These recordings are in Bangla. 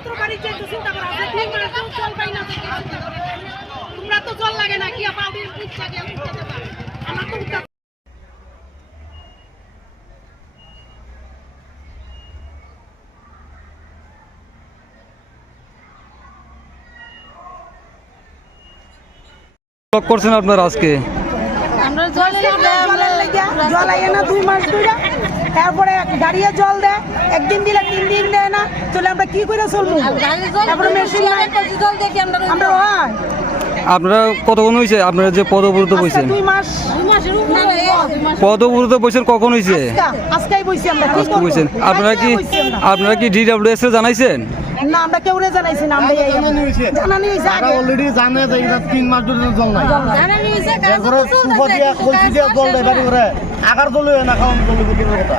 মাত্র বাড়ি যেতে চিন্তা করা আছে দুই মাস তো জল পাই না। তোমরা তো জল লাগে না কি পাউডার ইচ্ছা গেল আমার তো ব্লক করছেন আপনারা আজকে আমরা জলের জলের জল আইয়ে না দুই মাস ধরে তারপরে গাড়িয়ে জল দেয় একদিন দিলে তিন দিন দেয় না তাহলে আমরা কি করে চলবো? গাড়ির মেশিন নাই। জল দেখি আমরা আমরা হয়। আপনারা কতক্ষণ হয়েছে আপনারা যে পদবুরুত বইছেন। দুই মাস দুই মাসের উপরে দুই মাস পদবুরুত বইছেন কখন হয়েছে আজকা আজকাই বইছি আমরা। কি আজকে বইছেন। আপনারা কি। আপনারা কি ডিডাব্লিউএস এ জানাইছেন? না আমরা কেউ জানাইছি না আমরা জানানি তারা আগে। অলরেডি জানে যে এটা তিন মাস ধরে জল নাই। জানানি সুপা দিয়া কলসি দিয়া জল দেয় বাড়ি করে আগার জল না খাওয়ান জল কথা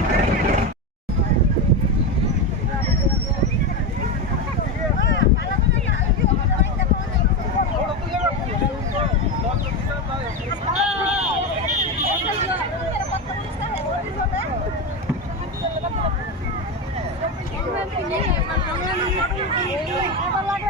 আমার